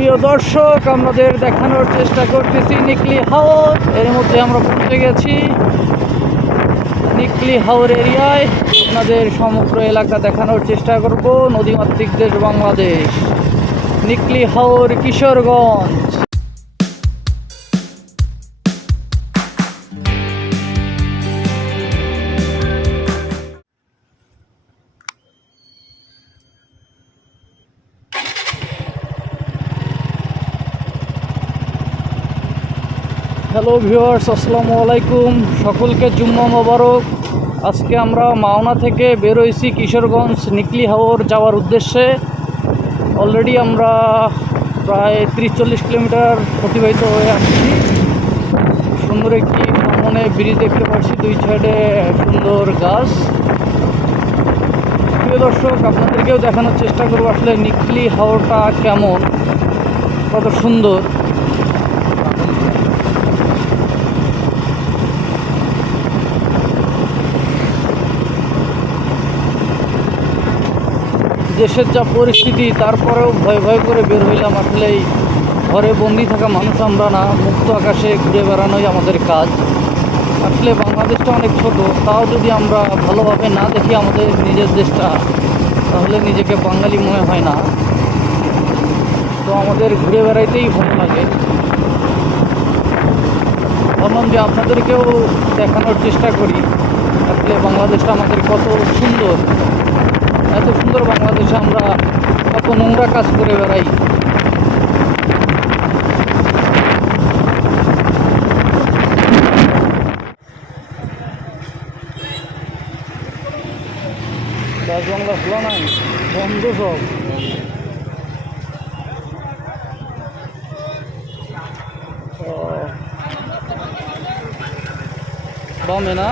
প্রিয় দর্শক, আমাদের দেখানোর চেষ্টা করতেছি নিকলি হাওর। এর মধ্যে আমরা পৌঁছে গেছি নিকলি হাওর এরিয়ায়। আপনাদের সমগ্র এলাকা দেখানোর চেষ্টা করব। নদীমাতৃক দেশ বাংলাদেশ, নিকলি হাওর, কিশোরগঞ্জ। হ্যালো ভিউয়ার্স, আসসালামু আলাইকুম। সকলকে জুম্মা মোবারক। আজকে আমরা মাওনা থেকে বেরোইছি কিশোরগঞ্জ নিকলি হাওর যাওয়ার উদ্দেশ্যে। অলরেডি আমরা প্রায় 30-40 কিলোমিটার অতিবাহিত হয়ে আসছি। সুন্দর একটি ভ্রমণে ব্রিজ দেখতে পাচ্ছি, দুই সাইডে সুন্দর গাছ। প্রিয় দর্শক, আপনাদেরকেও দেখানোর চেষ্টা করবো আসলে নিকলি হাওরটা কেমন, কত সুন্দর। দেশের যা পরিস্থিতি, তারপরেও ভয় ভয় করে বের হইলাম। আসলেই ঘরে বন্দি থাকা মানুষ আমরা না, মুক্ত আকাশে ঘুরে বেড়ানোই আমাদের কাজ। আসলে বাংলাদেশটা অনেক ছোট, তাও যদি আমরা ভালোভাবে না দেখি আমাদের নিজের দেশটা, তাহলে নিজেকে বাঙালি মনে হয় না। তো আমাদের ঘুরে বেড়াইতেই ভালো লাগে। ভাবলাম যে আপনাদেরকেও দেখানোর চেষ্টা করি আসলে বাংলাদেশটা আমাদের কত সুন্দর। এত সুন্দর বাংলাদেশে আমরা কত নোংরা কাজ করে বেড়াই। গাছ বাংলা খোলা নাই, বন্ধ সব। বামে না।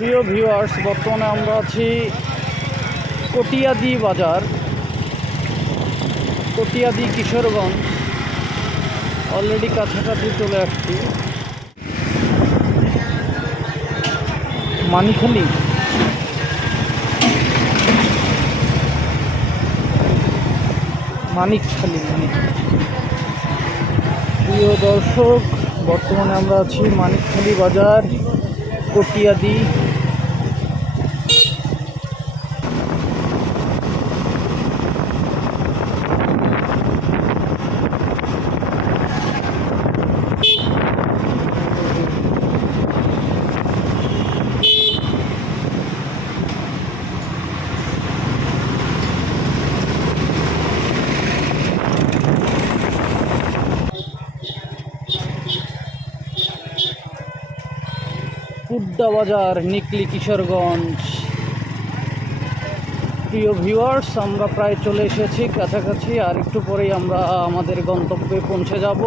প্রিয় ভিউয়ার্স, বর্তমানে আমরা আছি কটিয়াদি বাজার, কটিয়াদি, কিশোরগঞ্জ। অলরেডি কাছাকাছি চলে আসছি। মানিখালি, মানিকখালী। প্রিয় দর্শক, বর্তমানে আমরা আছি মানিকখালী বাজার, কটিয়াদি। কুড্ডা বাজার, নিকলি, কিশোরগঞ্জ। প্রিয় ভিউয়ার্স, আমরা প্রায় চলে এসেছি কাছাকাছি। আর একটু পরেই আমরা আমাদের গন্তব্যে পৌঁছে যাব।